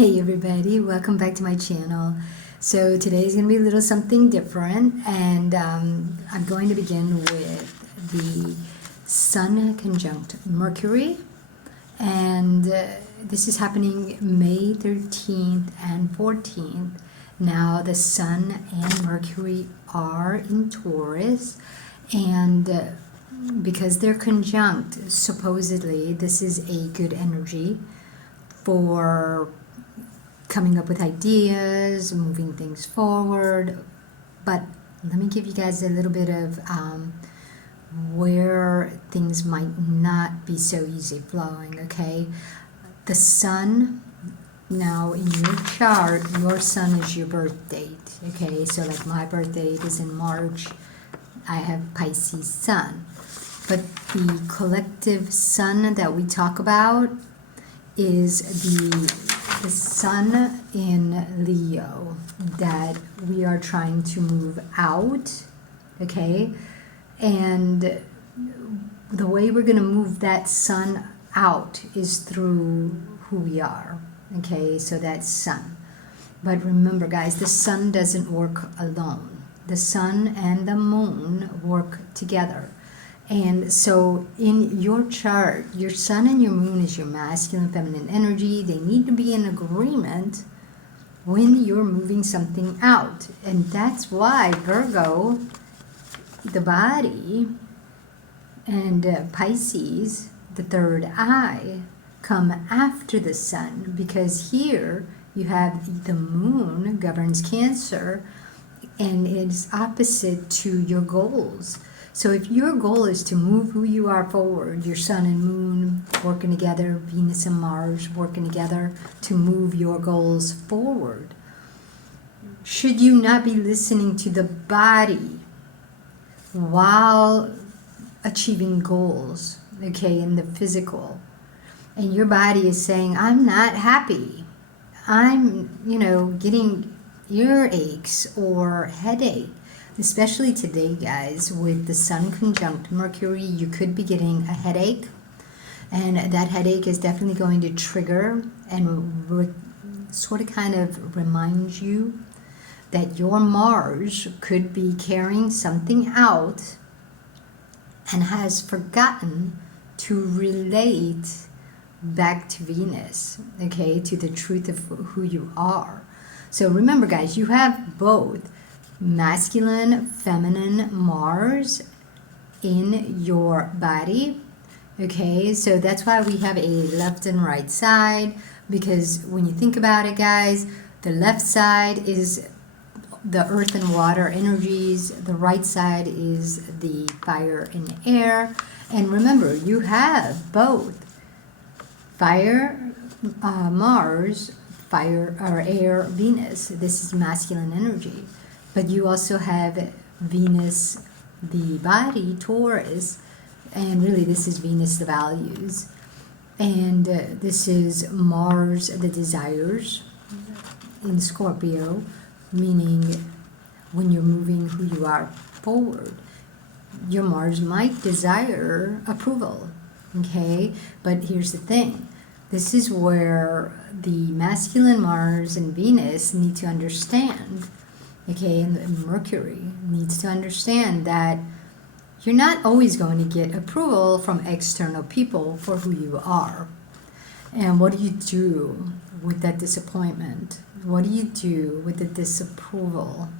Hey everybody, welcome back to my channel. So today is going to be a little something different, and I'm going to begin with the Sun conjunct Mercury, and this is happening May 13th and 14th. Now the Sun and Mercury are in Taurus, and because they're conjunct, supposedly this is a good energy for coming up with ideas, moving things forward. But let me give you guys a little bit of where things might not be so easy flowing, okay? The Sun, now in your chart, your Sun is your birth date, okay? So like my birth date is in March. I have Pisces Sun. But the collective Sun that we talk about is the Sun in Leo, that we are trying to move out, okay? And the way we're going to move that Sun out is through who we are, okay? So that's Sun. But remember guys, the Sun doesn't work alone. The Sun and the Moon work together. And so in your chart, your Sun and your Moon is your masculine, feminine energy. They need to be in agreement when you're moving something out. And that's why Virgo, the body, and Pisces, the third eye, come after the Sun. Because here you have the Moon governs Cancer, and it's opposite to your goals. So if your goal is to move who you are forward, your Sun and Moon working together, Venus and Mars working together to move your goals forward, should you not be listening to the body while achieving goals, okay, in the physical? And your body is saying, I'm not happy. I'm, getting earaches or headache. Especially today, guys, with the Sun conjunct Mercury, you could be getting a headache, and that headache is definitely going to trigger and sort of kind of remind you that your Mars could be carrying something out and has forgotten to relate back to Venus, okay, to the truth of who you are. So remember, guys, you have both masculine, feminine Mars in your body, okay? So that's why we have a left and right side, because when you think about it, guys, the left side is the earth and water energies, the right side is the fire and air. And remember, you have both fire, Mars, fire or air, Venus. This is masculine energy. But you also have Venus, the body, Taurus, and really this is Venus, the values. And this is Mars, the desires, in Scorpio, meaning when you're moving who you are forward, your Mars might desire approval, okay? But here's the thing. This is where the masculine Mars and Venus need to understand, okay, and Mercury needs to understand that you're not always going to get approval from external people for who you are. And what do you do with that disappointment? What do you do with the disapproval?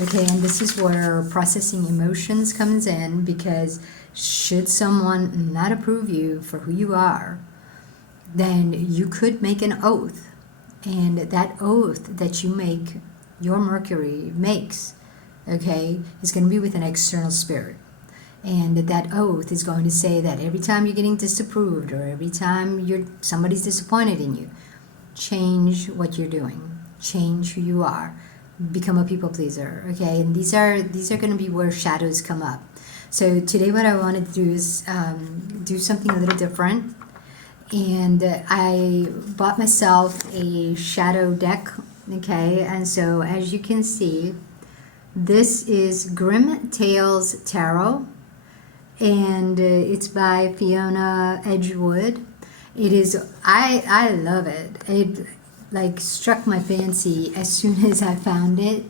Okay, and this is where processing emotions comes in, because should someone not approve you for who you are, then you could make an oath. And that oath that you make, your Mercury makes, okay, is going to be with an external spirit. And that oath is going to say that every time you're getting disapproved or every time somebody's disappointed in you, change what you're doing, change who you are, become a people pleaser, okay? And these are going to be where shadows come up. So today what I wanted to do is do something a little different. And I bought myself a shadow deck. Okay, and so as you can see, this is Grim Tales Tarot, and it's by Fiona Edgewood. It is, I love it. like struck my fancy as soon as I found it.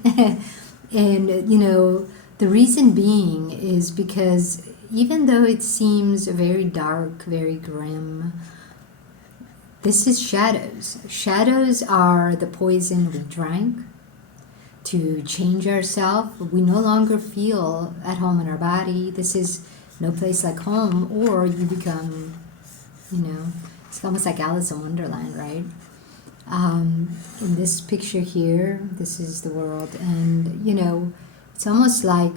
And, you know, the reason being is because even though it seems very dark, very grim, this is shadows. Shadows are the poison we drank to change ourselves. We no longer feel at home in our body. This is no place like home, or you become, you know, it's almost like Alice in Wonderland, right? In this picture here, this is the world, and you know, it's almost like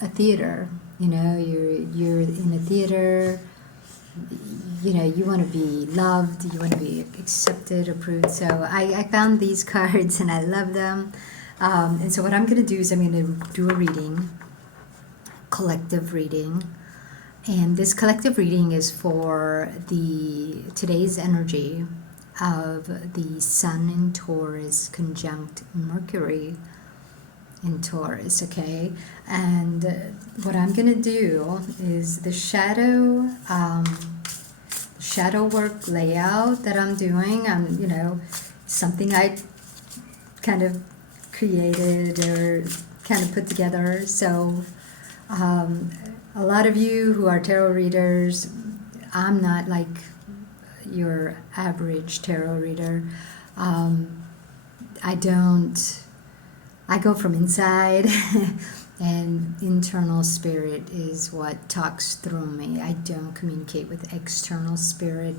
a theater. You know, you're in a theater. You know, you want to be loved, you want to be accepted, approved. So I found these cards and I love them. And so what I'm going to do is I'm going to do a reading, collective reading. And this collective reading is for today's energy of the Sun in Taurus conjunct Mercury in Taurus, okay? And what I'm going to do is the shadow work layout that I'm doing, you know, something I kind of created or kind of put together. So a lot of you who are tarot readers, I'm not like your average tarot reader. I go from inside and internal spirit is what talks through me. I don't communicate with external spirit.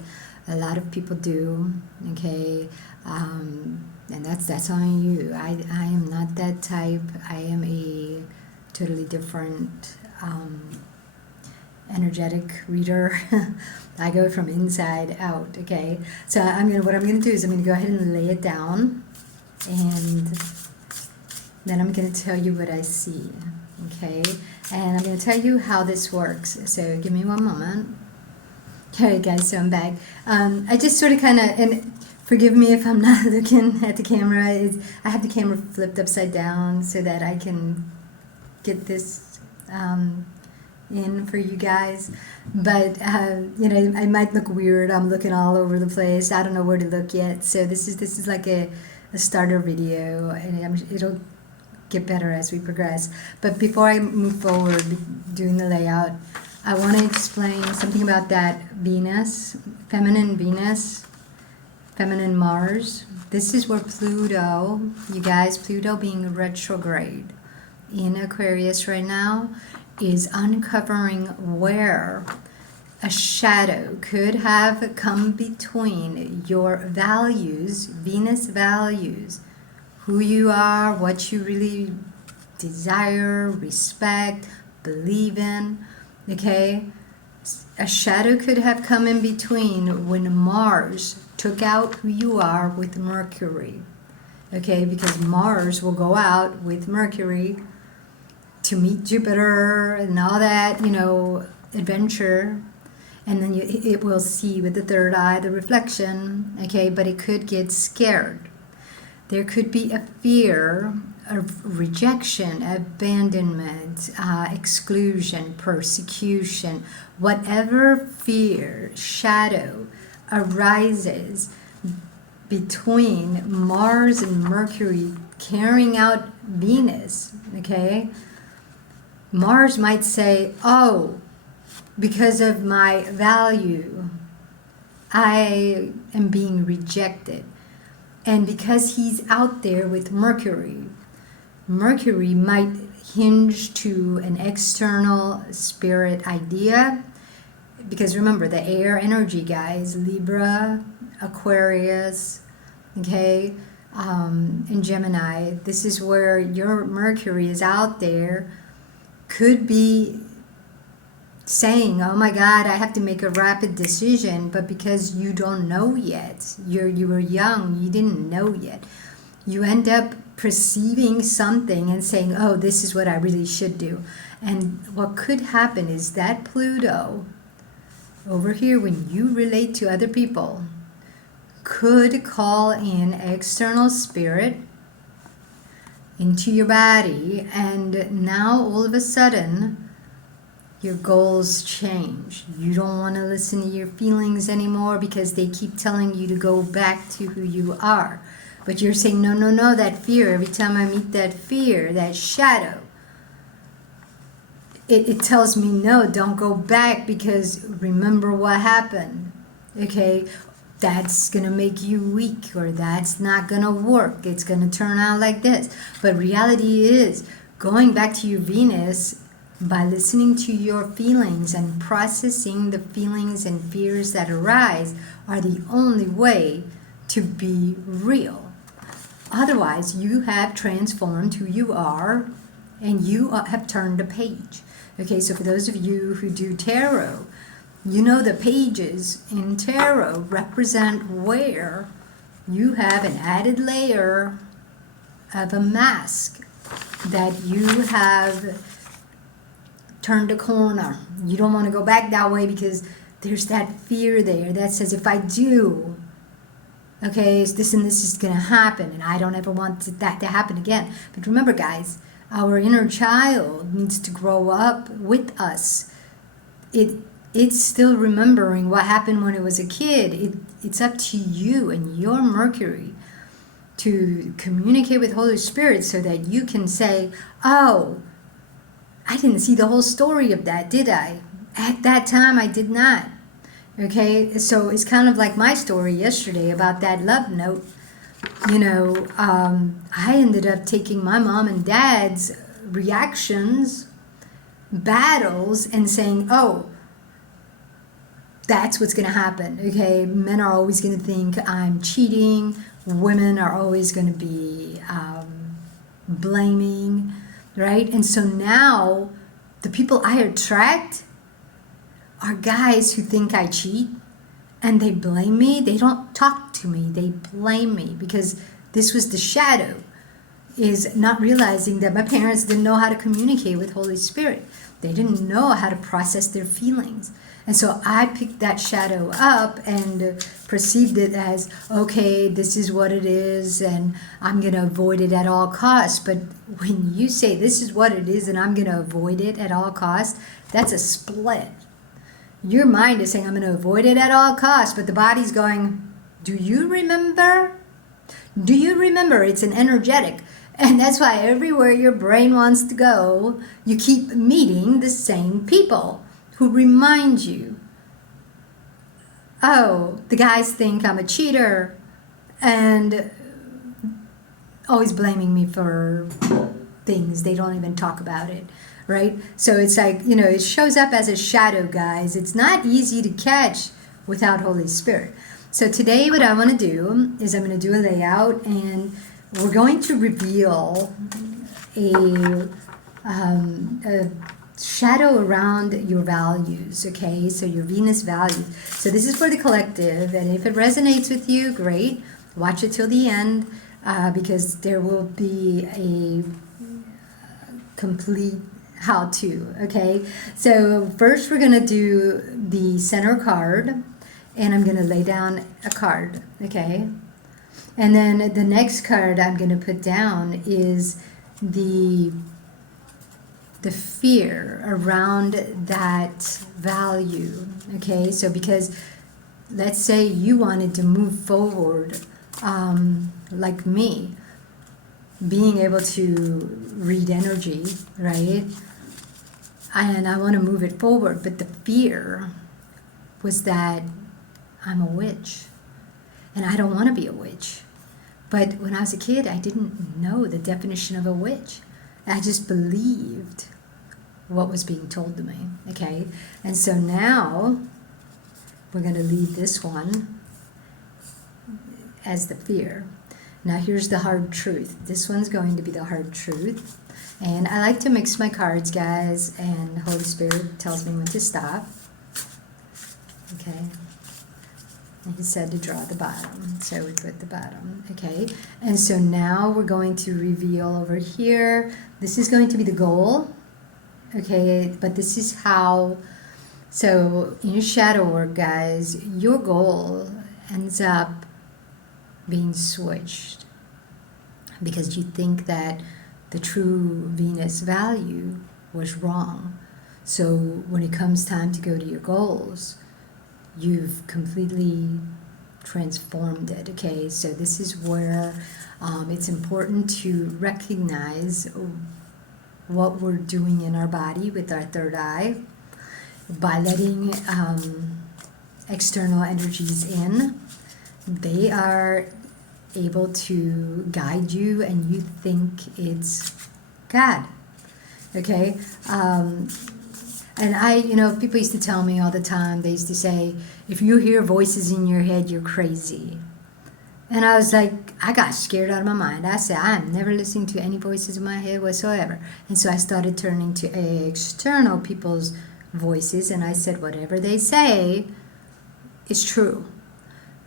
A lot of people do, okay? And that's on you. I am not that type. I am a totally different energetic reader. I go from inside out, okay? So what I'm gonna do is I'm gonna go ahead and lay it down, and then I'm going to tell you what I see, okay? And I'm going to tell you how this works. So give me one moment. All right, guys, so I'm back. I just sort of kind of, and forgive me if I'm not looking at the camera. I have the camera flipped upside down so that I can get this in for you guys. But, you know, I might look weird. I'm looking all over the place. I don't know where to look yet. So this is like a starter video, and it'll get better as we progress. But before I move forward doing the layout, I want to explain something about that Venus, feminine Mars. This is where Pluto, you guys, Pluto being retrograde in Aquarius right now, is uncovering where a shadow could have come between your values, Venus values, who you are, what you really desire, respect, believe in, okay? A shadow could have come in between when Mars took out who you are with Mercury, okay? Because Mars will go out with Mercury to meet Jupiter and all that, you know, adventure. And then it will see with the third eye, the reflection, okay? But it could get scared. There could be a fear of rejection, abandonment, exclusion, persecution, whatever fear, shadow arises between Mars and Mercury carrying out Venus, okay? Mars might say, oh, because of my value, I am being rejected. And because he's out there with Mercury, Mercury might hinge to an external spirit idea. Because remember, the air energy, guys, Libra, Aquarius, okay, and Gemini, this is where your Mercury is out there, could be saying, oh my God, I have to make a rapid decision, but because you don't know yet, you were young, you didn't know yet, you end up perceiving something and saying, oh, this is what I really should do. And what could happen is that Pluto, over here, when you relate to other people, could call in external spirit into your body, and now all of a sudden, your goals change. You don't want to listen to your feelings anymore because they keep telling you to go back to who you are. But you're saying, no, no, no, that fear, every time I meet that fear, that shadow, it tells me, no, don't go back because remember what happened. Okay, that's going to make you weak, or that's not going to work. It's going to turn out like this. But reality is, going back to your Venus, by listening to your feelings and processing the feelings and fears that arise, are the only way to be real. Otherwise, you have transformed who you are and you have turned a page. Okay, so for those of you who do tarot, you know the pages in tarot represent where you have an added layer of a mask that you have turned a corner. You don't want to go back that way because there's that fear there that says, if I do, okay, this and this is going to happen, and I don't ever want that to happen again. But remember, guys, our inner child needs to grow up with us. It's still remembering what happened when it was a kid. It's up to you and your Mercury to communicate with Holy Spirit so that you can say, oh, I didn't see the whole story of that, did I? At that time, I did not. Okay, so it's kind of like my story yesterday about that love note. You know, I ended up taking my mom and dad's reactions, battles, and saying, oh, that's what's going to happen. Okay, men are always going to think I'm cheating. Women are always going to be blaming, right? And so now the people I attract are guys who think I cheat and they blame me. They don't talk to me. They blame me because this was the shadow, is not realizing that my parents didn't know how to communicate with Holy Spirit. They didn't know how to process their feelings. And so I picked that shadow up and perceived it as, okay, this is what it is, and I'm going to avoid it at all costs. But when you say this is what it is and I'm going to avoid it at all costs, that's a split. Your mind is saying, I'm going to avoid it at all costs, but the body's going, do you remember? Do you remember? It's an energetic. And that's why everywhere your brain wants to go, you keep meeting the same people who remind you, oh, the guys think I'm a cheater and always blaming me for things. They don't even talk about it, right? So it's like, you know, it shows up as a shadow, guys. It's not easy to catch without Holy Spirit. So today what I want to do is I'm going to do a layout, and we're going to reveal a shadow around your values, okay? So your Venus values. So this is for the collective, and if it resonates with you, great. Watch it till the end because there will be a complete how-to, okay? So first we're going to do the center card, and I'm going to lay down a card, okay? And then the next card I'm going to put down is the fear around that value, okay? So because let's say you wanted to move forward like me, being able to read energy, right? And I want to move it forward, but the fear was that I'm a witch and I don't want to be a witch. But when I was a kid, I didn't know the definition of a witch. I just believed what was being told to me, okay? And so now we're going to leave this one as the fear. Now here's the hard truth. This one's going to be the hard truth. And I like to mix my cards, guys, and Holy Spirit tells me when to stop. Okay. And he said to draw the bottom, so we put the bottom, okay? And so now we're going to reveal over here. This is going to be the goal, okay? But this is how, so in your shadow work, guys, your goal ends up being switched because you think that the true Venus value was wrong. So when it comes time to go to your goals, you've completely transformed it. Okay, so this is where it's important to recognize what we're doing in our body with our third eye by letting external energies in. They are able to guide you, and you think it's God. Okay, and people used to tell me all the time, they used to say, if you hear voices in your head, you're crazy. And I was like, I got scared out of my mind. I said, I'm never listening to any voices in my head whatsoever. And so I started turning to external people's voices, and I said, whatever they say is true.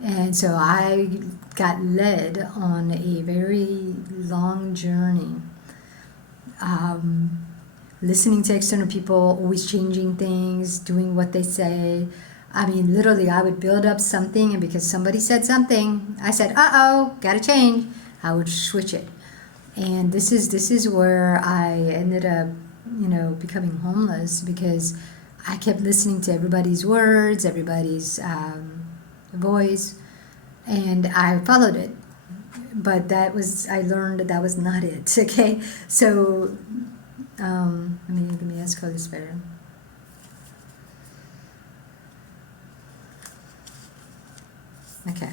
And so I got led on a very long journey. Listening to external people, always changing things, doing what they say. I mean, literally, I would build up something, and because somebody said something, I said, uh-oh, gotta change. I would switch it. And this is where I ended up, becoming homeless, because I kept listening to everybody's words, everybody's voice, and I followed it. But I learned that was not it, okay? So, let me ask Holy Spirit. Okay.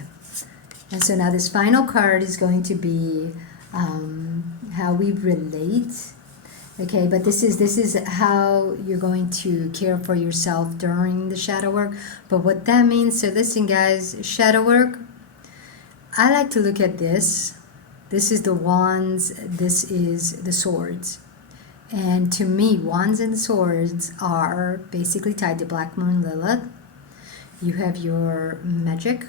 And so now this final card is going to be how we relate. Okay, but this is how you're going to care for yourself during the shadow work. But what that means, so listen guys, shadow work, I like to look at this. This is the wands, this is the swords. And to me, wands and swords are basically tied to Black Moon Lilith. You have your magic,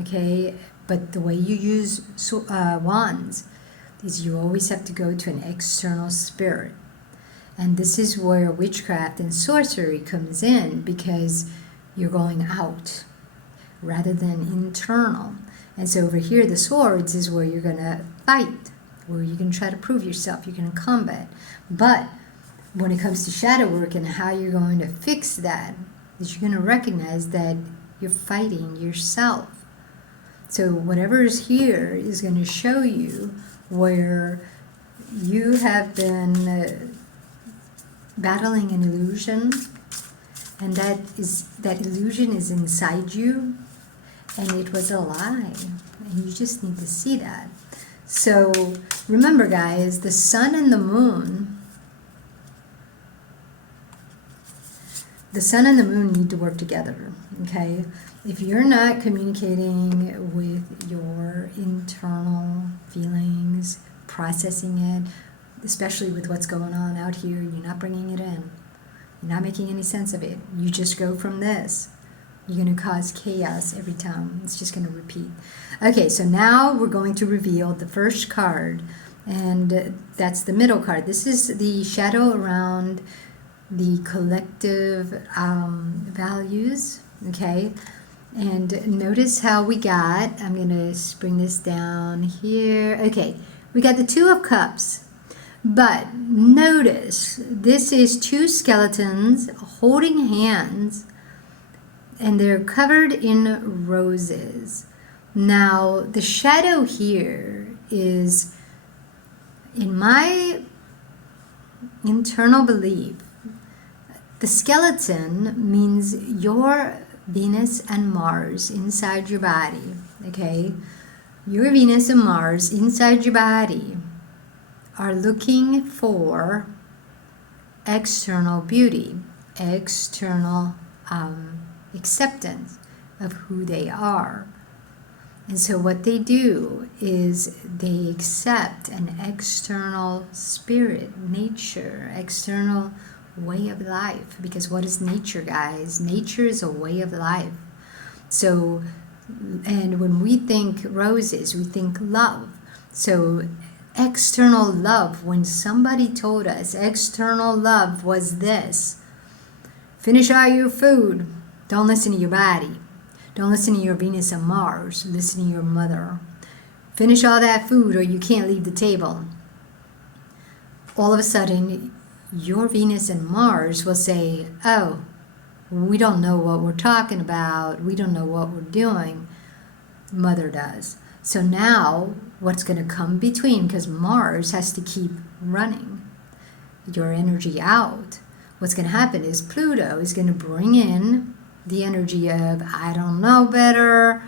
okay? But the way you use wands is you always have to go to an external spirit. And this is where witchcraft and sorcery comes in, because you're going out rather than internal. And so over here, the swords is where you're going to fight, where you can try to prove yourself, you're going to combat. But when it comes to shadow work and how you're going to fix that, is you're going to recognize that you're fighting yourself. So whatever is here is going to show you where you have been battling an illusion, and that illusion is inside you, and it was a lie, and you just need to see that. So remember guys, the sun and the moon need to work together, okay? If you're not communicating with your internal feelings, processing it, especially with what's going on out here, you're not bringing it in. You're not making any sense of it. You just go from this. You're going to cause chaos every time. It's just going to repeat. Okay, so now we're going to reveal the first card, and that's the middle card. This is the shadow around the collective values, okay? And notice how we got, I'm going to bring this down here. Okay, we got the Two of Cups. But notice, this is two skeletons holding hands, and they're covered in roses. Now, the shadow here is, in my internal belief, the skeleton means your Venus and Mars inside your body, okay? Your Venus and Mars inside your body are looking for external beauty, external acceptance of who they are. And so what they do is they accept an external spirit, nature, external way of life. Because what is nature, guys? Nature is a way of life. So, and when we think roses, we think love. So external love, when somebody told us external love was this: finish all your food, don't listen to your body, don't listen to your Venus and Mars, listen to your mother, finish all that food or you can't leave the table. All of a sudden your Venus and Mars will say, oh, we don't know what we're talking about. We don't know what we're doing. Mother does. So now what's going to come between, because Mars has to keep running your energy out, what's going to happen is Pluto is going to bring in the energy of I don't know better,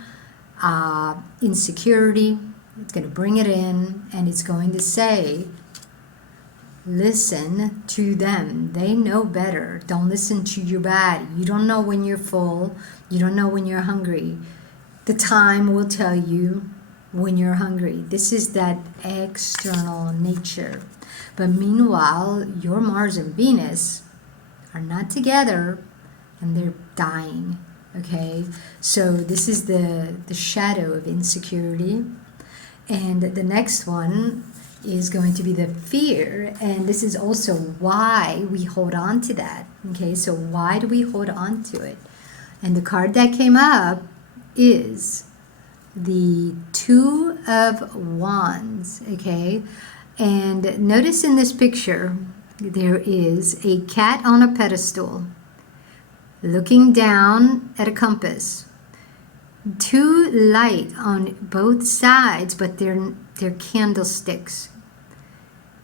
insecurity. It's going to bring it in, and it's going to say, listen to them. They know better. Don't listen to your body. You don't know when you're full. You don't know when you're hungry. The time will tell you when you're hungry. This is that external nature. But meanwhile, your Mars and Venus are not together, and they're dying. Okay? So this is the shadow of insecurity. And the next one is going to be the fear, and this is also why we hold on to that. Okay, so why do we hold on to it? And the card that came up is the Two of Wands. Okay, and notice in this picture there is a cat on a pedestal looking down at a compass. Two light on both sides, but they're candlesticks.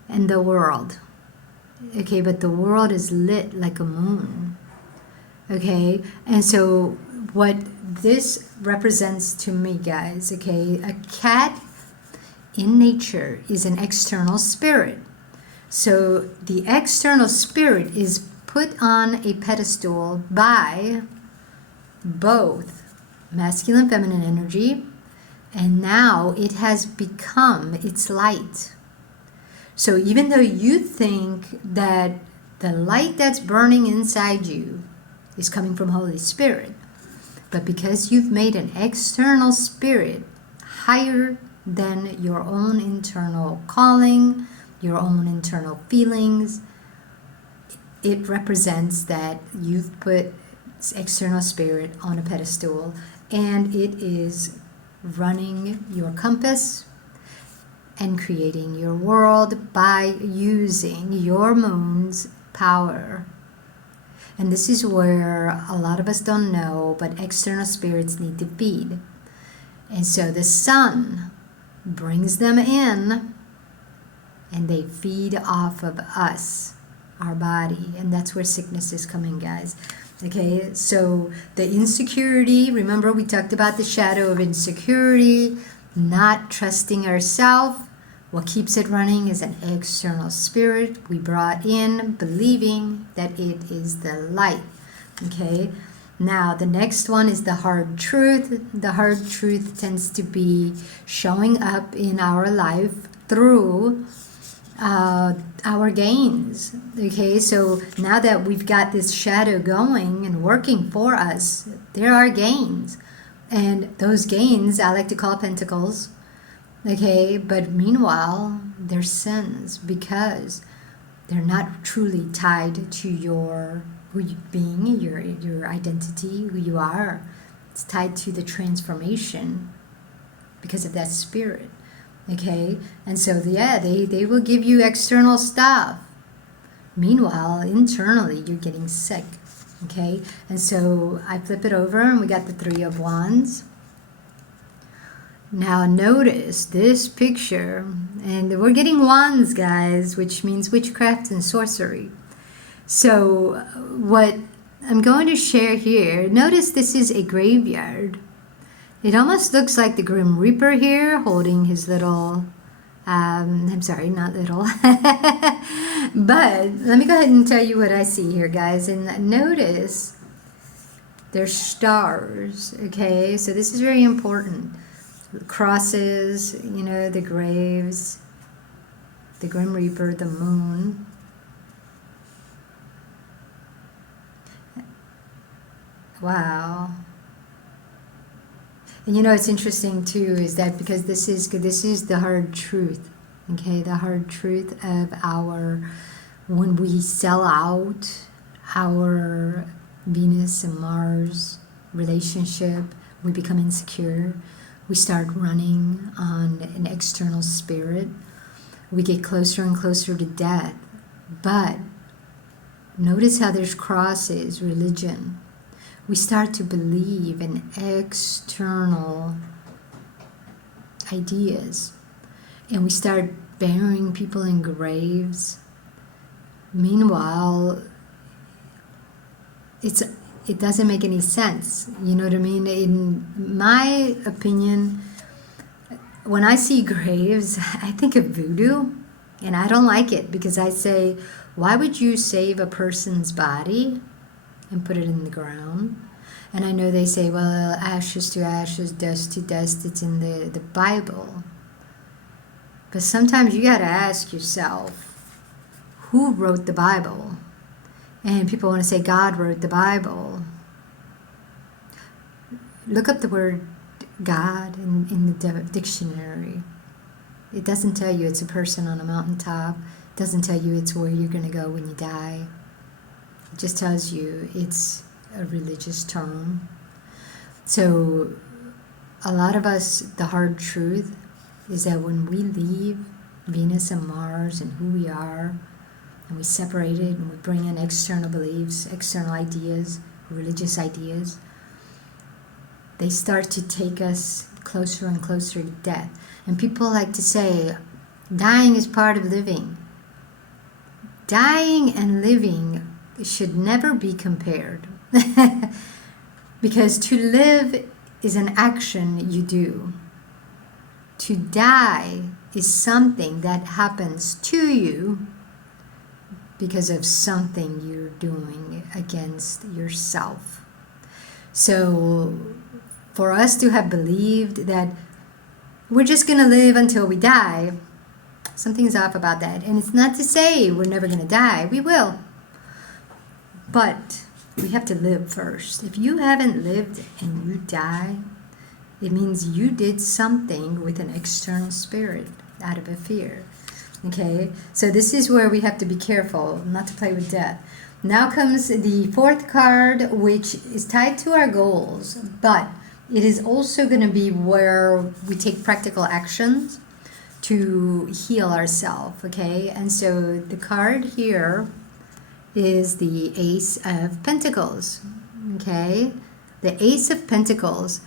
And the world. Okay, but the world is lit like a moon. Okay, and so what this represents to me, guys, okay, a cat in nature is an external spirit. So the external spirit is put on a pedestal by both masculine, feminine energy, and now it has become its light. So even though you think that the light that's burning inside you is coming from Holy Spirit, but because you've made an external spirit higher than your own internal calling, your own internal feelings, it represents that you've put external spirit on a pedestal, and it is running your compass and creating your world by using your moon's power. And this is where a lot of us don't know, but external spirits need to feed. And so the sun brings them in, and they feed off of us, our body. And that's where sickness is coming, guys. Okay, so the insecurity, remember we talked about the shadow of insecurity, not trusting ourselves. What keeps it running is an external spirit we brought in, believing that it is the light. Okay, now the next one is the hard truth. The hard truth tends to be showing up in our life through our gains. Okay, so now that we've got this shadow going and working for us, there are gains, and those gains I like to call pentacles. Okay, but meanwhile they're sins because they're not truly tied to your who you being, your identity, who you are. It's tied to the transformation because of that spirit. Okay, and so yeah, they will give you external stuff. Meanwhile, internally, you're getting sick. Okay, and so I flip it over, and we got the Three of Wands. Now notice this picture, and we're getting wands, guys, which means witchcraft and sorcery. So what I'm going to share here, notice this is a graveyard. It almost looks like the Grim Reaper here holding his little, I'm sorry, not little. But let me go ahead and tell you what I see here, guys. And notice there's stars, okay? So this is very important. Crosses, you know, the graves, the Grim Reaper, the moon. Wow. And you know, it's interesting too is that because this is the hard truth, okay, the hard truth of our, when we sell out our Venus and Mars relationship, we become insecure, we start running on an external spirit, we get closer and closer to death. But Notice how there's crosses, religion. We start to believe in external ideas, and we start burying people in graves. Meanwhile, it doesn't make any sense. You know what I mean? In my opinion, when I see graves, I think of voodoo, and I don't like it, because I say, why would you save a person's body and put it in the ground? And I know they say, well, ashes to ashes, dust to dust, it's in the Bible. But sometimes you got to ask yourself, who wrote the Bible? And people want to say God wrote the Bible. Look up the word God in the dictionary. It doesn't tell you it's a person on a mountaintop. It doesn't tell you it's where you're going to go when you die. It just tells you it's a religious term. So a lot of us, the hard truth is that when we leave Venus and Mars and who we are, and we separate it and we bring in external beliefs, external ideas, religious ideas, they start to take us closer and closer to death. And people like to say, dying is part of living. Dying and living should never be compared. Because to live is an action you do. To die is something that happens to you because of something you're doing against yourself. So for us to have believed that we're just going to live until we die, something's off about that. And it's not to say we're never going to die. We will. But we have to live first. If you haven't lived and you die, it means you did something with an external spirit out of a fear. Okay? So this is where we have to be careful not to play with death. Now comes the fourth card, which is tied to our goals, but it is also going to be where we take practical actions to heal ourselves, okay? And so the card here is the Ace of Pentacles, okay? The Ace of Pentacles.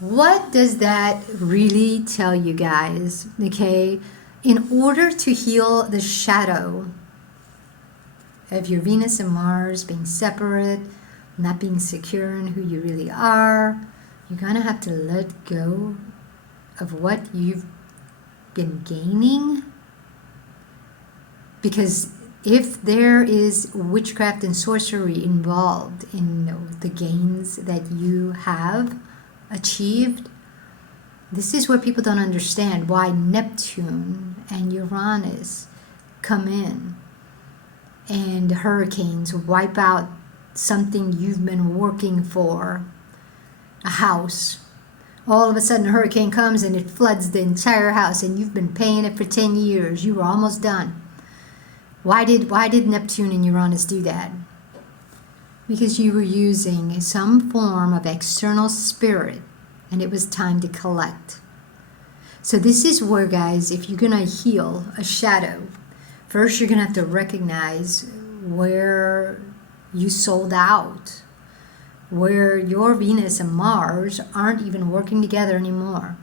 What does that really tell you guys, okay? In order to heal the shadow of your Venus and Mars being separate, not being secure in who you really are, you're going to have to let go of what you've been gaining. Because if there is witchcraft and sorcery involved in the gains that you have achieved, this is what people don't understand, why Neptune and Uranus come in and hurricanes wipe out something you've been working for, a house. All of a sudden a hurricane comes and it floods the entire house, and you've been paying it for 10 years. You were almost done. Why did Neptune and Uranus do that? Because you were using some form of external spirit, and it was time to collect. So this is where, guys, if you're going to heal a shadow, first you're going to have to recognize where you sold out, where your Venus and Mars aren't even working together anymore.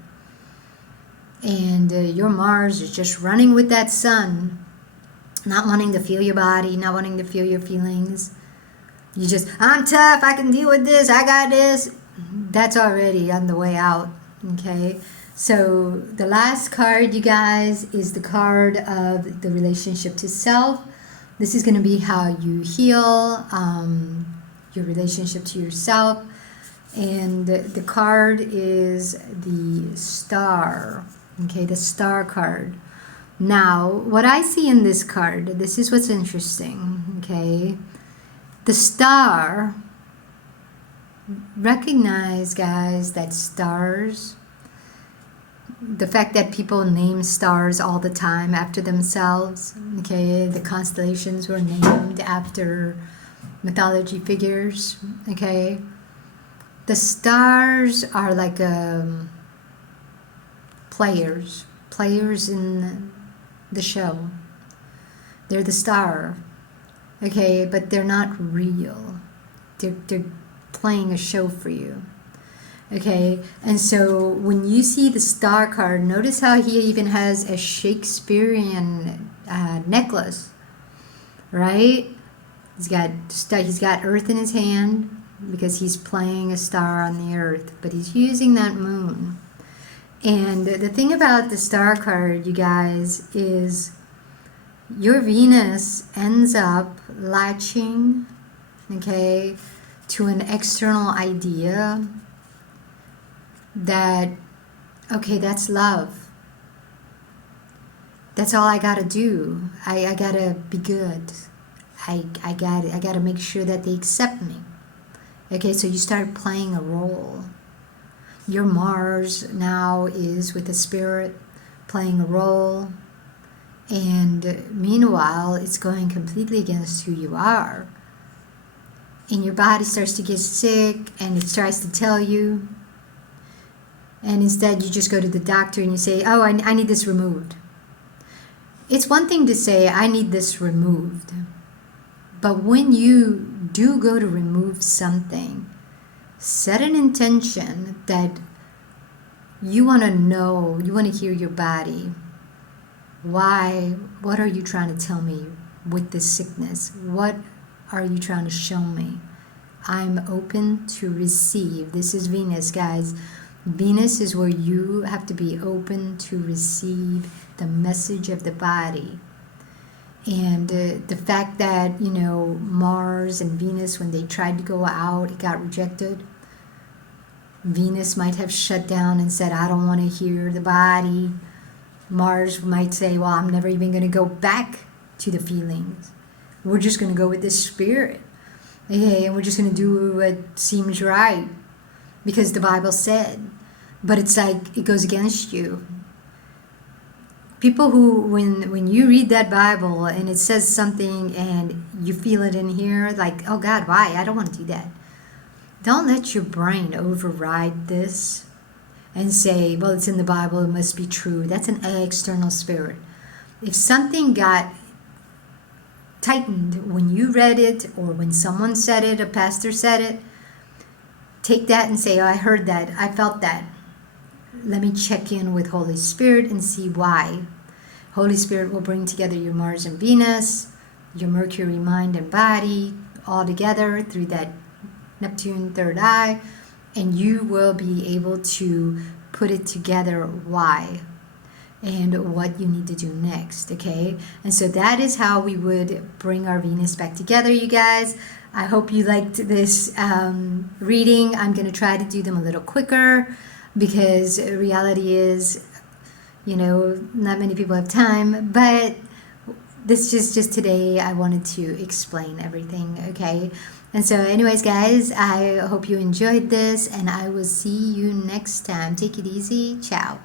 And your Mars is just running with that sun, not wanting to feel your body, not wanting to feel your feelings. You just, I'm tough, I can deal with this, I got this. That's already on the way out, okay? So the last card, you guys, is the card of the relationship to self. This is going to be how you heal your relationship to yourself. And the card is the Star, okay, the Star card. Now, what I see in this card, this is what's interesting, okay? The Star, recognize, guys, that stars, the fact that people name stars all the time after themselves, okay? The constellations were named after mythology figures, okay? The stars are like players in the show. They're the star. okay, but they're not real. They're playing a show for you. Okay, and so when you see the star card, notice how he even has a Shakespearean necklace, right? He's got earth in his hand because he's playing a star on the earth, but he's using that moon. And the thing about the star card, you guys, is your Venus ends up latching, okay, to an external idea that, okay, that's love. That's all I gotta do. I gotta be good. I gotta make sure that they accept me. Okay, so you start playing a role. Your Mars now is with the spirit playing a role, and meanwhile it's going completely against who you are. And your body starts to get sick, and it tries to tell you, and instead you just go to the doctor and you say, oh, I need this removed. It's one thing to say, I need this removed. But when you do go to remove something, set an intention that you want to know, you want to hear your body. Why? What are you trying to tell me with this sickness? What are you trying to show me? I'm open to receive. This is Venus, guys. Venus is where you have to be open to receive the message of the body. And the fact that, Mars and Venus, when they tried to go out, it got rejected. Venus might have shut down and said, I don't want to hear the body. Mars might say, well, I'm never even going to go back to the feelings. We're just going to go with the spirit. Okay, and we're just going to do what seems right because the Bible said. But it's like it goes against you. People who, when you read that Bible and it says something and you feel it in here, like, oh God, why? I don't want to do that. Don't let your brain override this and say, well, it's in the Bible, it must be true. That's an external spirit. If something got tightened when you read it or when someone said it, a pastor said it, take that and say, oh, I heard that, I felt that. Let me check in with Holy Spirit and see why. Holy Spirit will bring together your Mars and Venus, your Mercury mind and body, all together through that Neptune third eye, and you will be able to put it together why and what you need to do next, okay? And so that is how we would bring our Venus back together, you guys. I hope you liked this reading. I'm going to try to do them a little quicker because reality is, not many people have time, but this is just today I wanted to explain everything, okay? And so anyways, guys, I hope you enjoyed this, and I will see you next time. Take it easy. Ciao.